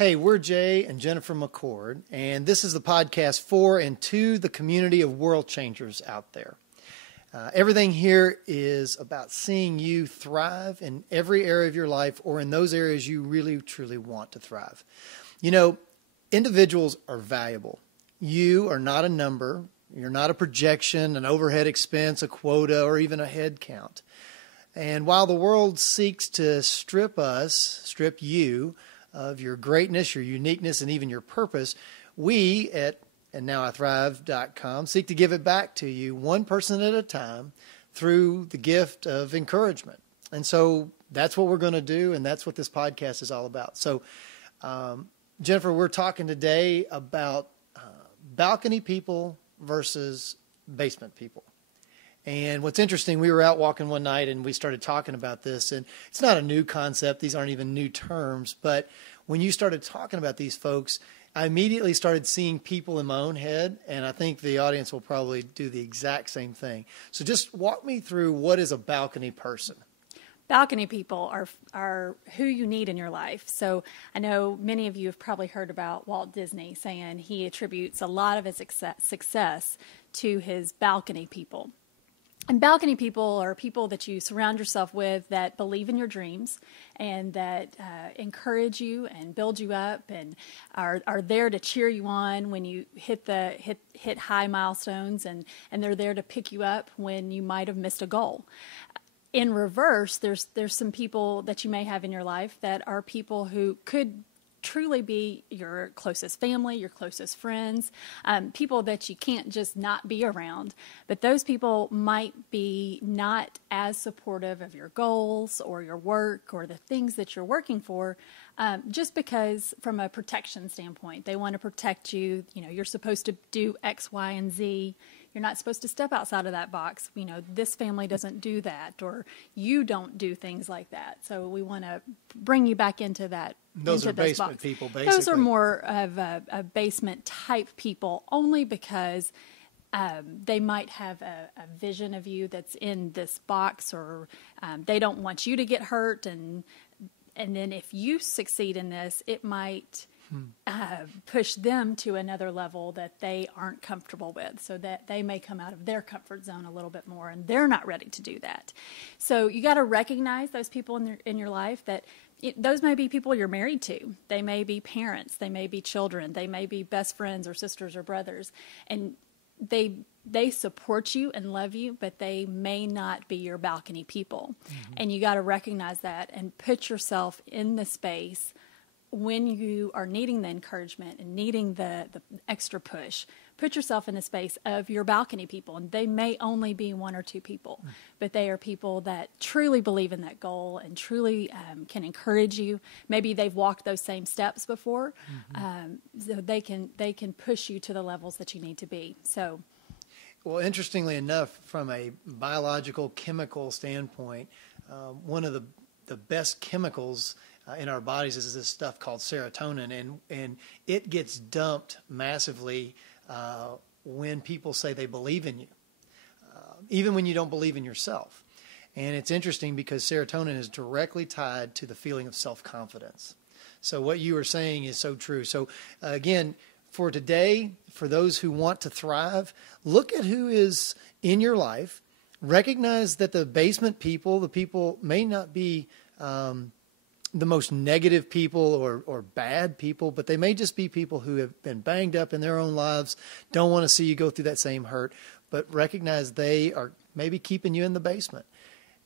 Hey, we're Jay and Jennifer McChord, and this is the podcast for and to the community of world changers out there. Everything here is about seeing you thrive in every area of your life or in those areas you really, truly want to thrive. You know, individuals are valuable. You are not a number. You're not a projection, an overhead expense, a quota, or even a head count. And while the world seeks to strip you of your greatness, your uniqueness, and even your purpose, we at andnowithrive.com seek to give it back to you one person at a time through the gift of encouragement. And so that's what we're going to do, and that's what this podcast is all about. So, Jennifer, we're talking today about balcony people versus basement people. And what's interesting, we were out walking one night and we started talking about this, and it's not a new concept. These aren't even new terms, but when you started talking about these folks, I immediately started seeing people in my own head, and I think the audience will probably do the exact same thing. So just walk me through, what is a balcony person? Balcony people are who you need in your life. So I know many of you have probably heard about Walt Disney saying he attributes a lot of his success to his balcony people. And balcony people are people that you surround yourself with that believe in your dreams and that encourage you and build you up and are there to cheer you on when you hit high milestones, and they're there to pick you up when you might have missed a goal. In reverse, there's some people that you may have in your life that are people who could truly be your closest family, your closest friends, people that you can't just not be around. But those people might be not as supportive of your goals or your work or the things that you're working for, just because from a protection standpoint, they want to protect you. You know, you're supposed to do X, Y, and Z. You're not supposed to step outside of that box. You know, this family doesn't do that, or you don't do things like that. So we want to bring you back into that. Those are basement boxes. People, basically. Those are more of a basement type people, only because they might have a vision of you that's in this box, or they don't want you to get hurt. And then if you succeed in this, it might push them to another level that they aren't comfortable with, so that they may come out of their comfort zone a little bit more, and they're not ready to do that. So you got to recognize those people in your life. That those may be people you're married to. They may be parents. They may be children. They may be best friends or sisters or brothers, and they support you and love you, but they may not be your balcony people. Mm-hmm. And you got to recognize that and put yourself in the space when you are needing the encouragement and needing the extra push. Put yourself in the space of your balcony people, and they may only be one or two people, but they are people that truly believe in that goal and truly can encourage you. Maybe they've walked those same steps before, so they can push you to the levels that you need to be. So, well, interestingly enough, from a biological chemical standpoint, one of the best chemicals in our bodies is this stuff called serotonin, and it gets dumped massively when people say they believe in you, even when you don't believe in yourself. And it's interesting because serotonin is directly tied to the feeling of self-confidence. So what you were saying is so true. So again, for today, for those who want to thrive, look at who is in your life. Recognize that the basement people, the people may not be the most negative people or bad people, but they may just be people who have been banged up in their own lives, don't want to see you go through that same hurt, but recognize they are maybe keeping you in the basement,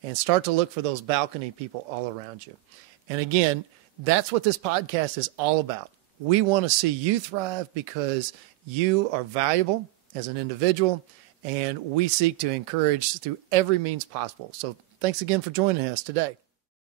and start to look for those balcony people all around you. And again, that's what this podcast is all about. We want to see you thrive because you are valuable as an individual, and we seek to encourage through every means possible. So thanks again for joining us today.